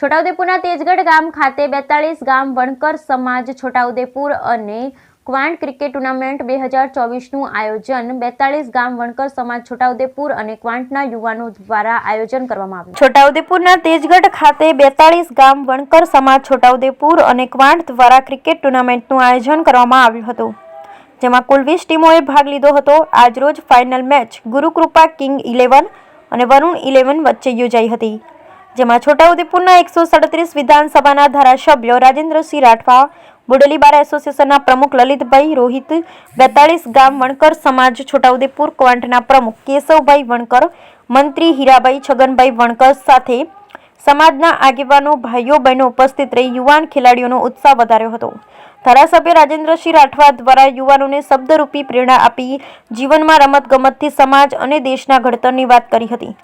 છોટાઉદેપુરના તેજગઢ ગામ ખાતે 42 ગામ વણકર સમાજ છોટાઉદેપુર અને ક્વાંટ ક્રિકેટ ટુર્નામેન્ટ 2024નું આયોજન 42 ગામ વણકર સમાજ છોટાઉદેપુર અને ક્વાંટના યુવાનો દ્વારા આયોજન કરવામાં આવ્યું. છોટાઉદેપુરના તેજગઢ ખાતે 42 ગામ વણકર સમાજ છોટાઉદેપુર અને ક્વાંટ દ્વારા ક્રિકેટ ટુર્નામેન્ટનું આયોજન કરવામાં આવ્યું હતું, જેમાં કુલ 20 ટીમોએ ભાગ લીધો હતો. આજરોજ ફાઇનલ મેચ ગુરુકૃપા કિંગ 11 અને વરુણ 11 વચ્ચે યોજાઈ હતી, જેમાં છોટાઉદેપુરના 137 વિધાનસભાના ધારાસભ્ય રાજેન્દ્રસિંહ રાઠવા, બોડેલી બાર એસોસિએશનના પ્રમુખ લલિતભાઈ રોહિત, 42 ગામ વણકર સમાજ છોટાઉદેપુર ક્વાંટના પ્રમુખ કેશવભાઈ વણકર, મંત્રી હીરાભાઈ છગનભાઈ વણકર સાથે સમાજના આગેવાનો, ભાઈઓ બહેનો ઉપસ્થિત રહી યુવાન ખેલાડીઓનો ઉત્સાહ વધાર્યો હતો. ધારાસભ્ય રાજેન્દ્રસિંહ રાઠવા દ્વારા યુવાનોને શબ્દરૂપી પ્રેરણા આપી જીવનમાં રમતગમતથી સમાજ અને દેશના ઘડતરની વાત કરી હતી.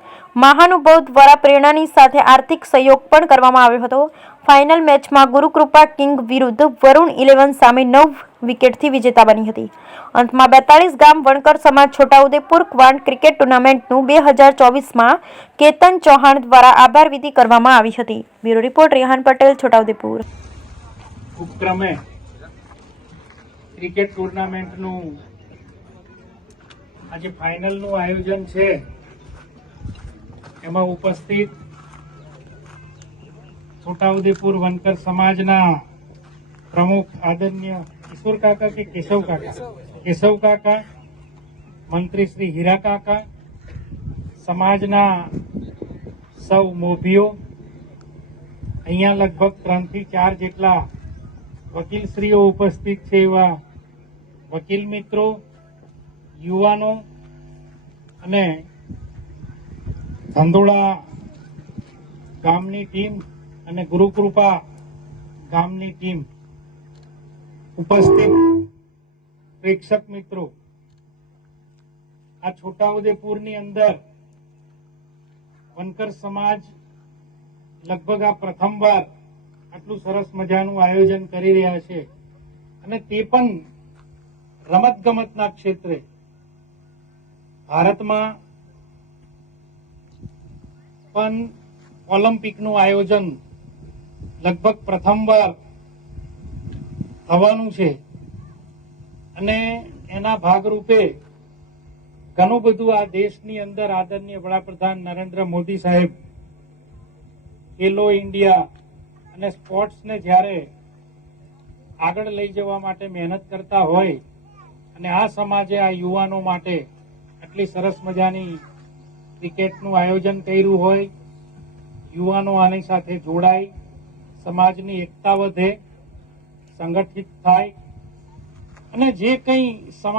મહાનુભાવ દ્વારા પ્રેરણાની સાથે આર્થિક સહયોગ પણ કરવામાં આવ્યો હતો. ફાઇનલ મેચમાં ગુરુકૃપા કિંગ વિરુદ્ધ વરુણ 11 સામે 9 વિકેટથી વિજેતા બની હતી. અંતમાં 42 ગામ વણકર સમાજ છોટાઉદેપુર ક્વાંટ ક્રિકેટ ટુર્નામેન્ટનું 2024માં કેતન ચૌહાણ દ્વારા આભાર વિધિ કરવામાં આવી હતી. Bureau report Rehan Patel, Chhota Udepur. ઉપક્રમે ક્રિકેટ ટુર્નામેન્ટનું આજે ફાઇનલનું આયોજન છે, એમાં ઉપસ્થિત છોટાઉદેપુર વનકર સમાજના પ્રમુખ આદરણીય ઈશ્વર કાકા કે કેશવ કાકા, મંત્રી શ્રી હીરા કાકા, સમાજના સૌ મોભીઓ, અહીંયા લગભગ 3 થી 4 જેટલા વકીલશ્રીઓ ઉપસ્થિત છે, એવા વકીલ મિત્રો, યુવાનો અને ધંધોળા ગામની ટીમ અને ગુરુકૃપા ગામની ટીમ, ઉપસ્થિત પ્રેક્ષક મિત્રો, આ છોટાઉદેપુરની અંદર વનકર સમાજ લગભગ આ પ્રથમવાર આટલું સરસ મજાનું આયોજન કરી રહ્યા છે, અને તે પણ રમતગમતના ક્ષેત્રે. ભારતમાં પણ ઓલિમ્પિકનું આયોજન લગભગ પ્રથમવાર થવાનું છે, અને એના ભાગરૂપે ઘણું બધું આ દેશની અંદર આદરણીય વડાપ્રધાન નરેન્દ્ર મોદી સાહેબ ખેલો ઇન્ડિયા અને સ્પોર્ટ્સને જ્યારે આગળ લઈ જવા માટે મહેનત કરતા હોય, અને આ સમાજે આ યુવાનો માટે આટલી સરસ મજાની ક્રિકેટનું આયોજન કર્યું હોય, યુવાનો આની સાથે જોડાય, સમાજની એકતા વધે, સંગઠિત થાય, અને જે કંઈ